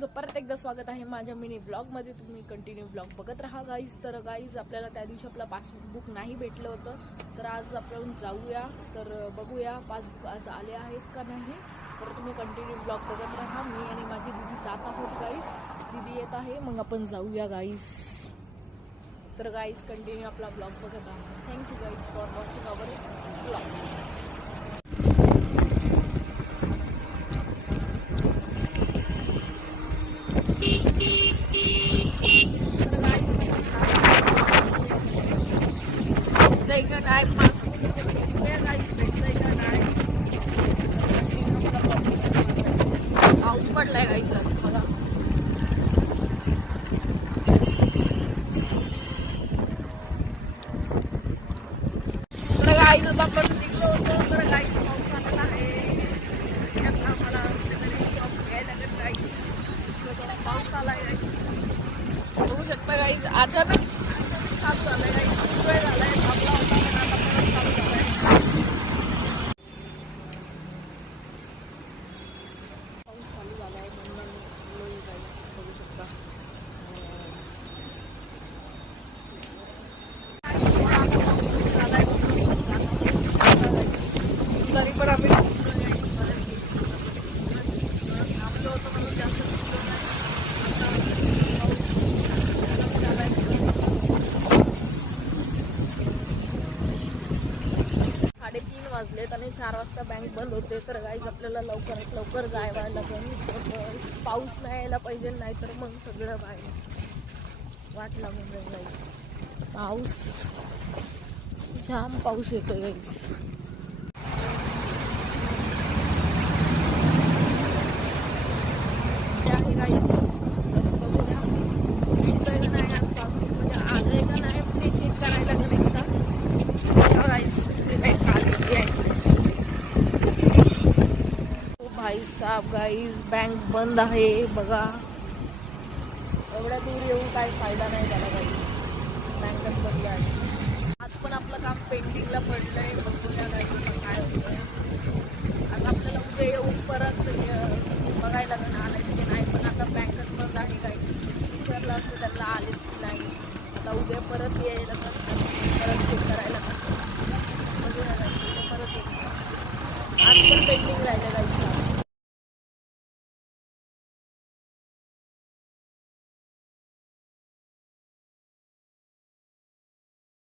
तुमचं परत एकदा स्वागत आहे माझ्या मिनी व्लॉगमध्ये. तुम्ही कंटिन्यू व्लॉग बघत राहा गाईज. तर गाईज आपल्याला त्या दिवशी आपला पासबुक बुक नाही भेटलं होतं, तर आज आपण जाऊया, तर बघूया पासबुक आज आले आहेत का नाही. तर तुम्ही कंटिन्यू व्लॉग बघत राहा. मी आणि माझी दीदी जात आहोत गाईज. दीदी येत आहे, मग आपण जाऊया गाईज. तर गाईज कंटिन्यू आपला व्लॉग बघत आहात. Thank you guys for watching our vlog. पाऊस पडलाय गाईचं बघा. तर गाईच आपण निघलो होतो, तर गाईच पाऊस आलेला आहे. मला घ्यायला लागत गाई, पाऊस आलाय. बघू शकता गाईच अचानक चालू झालाय. गाई खूप वेळ झालाय थांबला होता, पण आता परत चालू झालाय. पाऊस चालू झालाय म्हणून गाई बघू शकता. तरी पण आम्ही थांबलो होतो म्हणून जास्त 3:30 वाजलेत आणि 4 वाजता बँक बंद होते. तर गाईज आपल्याला लवकरात लवकर जायला लागेल. पाऊस नाही यायला पाहिजे, नाहीतर मग सगळं बाहेर वाट लागून जाईल गाईज. पाऊस जाम पाऊस येतोय गाईज. भाई साहब गाईज बँक बंद आहे बघा. एवढ्या दूर येऊन काही फायदा नाही झाला गाईज, बँकच बंद आहे. आज पण आपलं काम पेंडिंगला पडलंय. बघूया गाईज काय होतं. आता आपल्याला उद्या येऊन परत बघायला लागेल आलंय की नाही, पण आता बँकच बंद आहे गाईज. विचारलं असं त्यांना आले की नाही. आता उद्या परत यायला लागेल, परत चेक करायला लागेल. बघूया गाईज परत येईल. आज पण पेंडिंग राहिलं गाईज.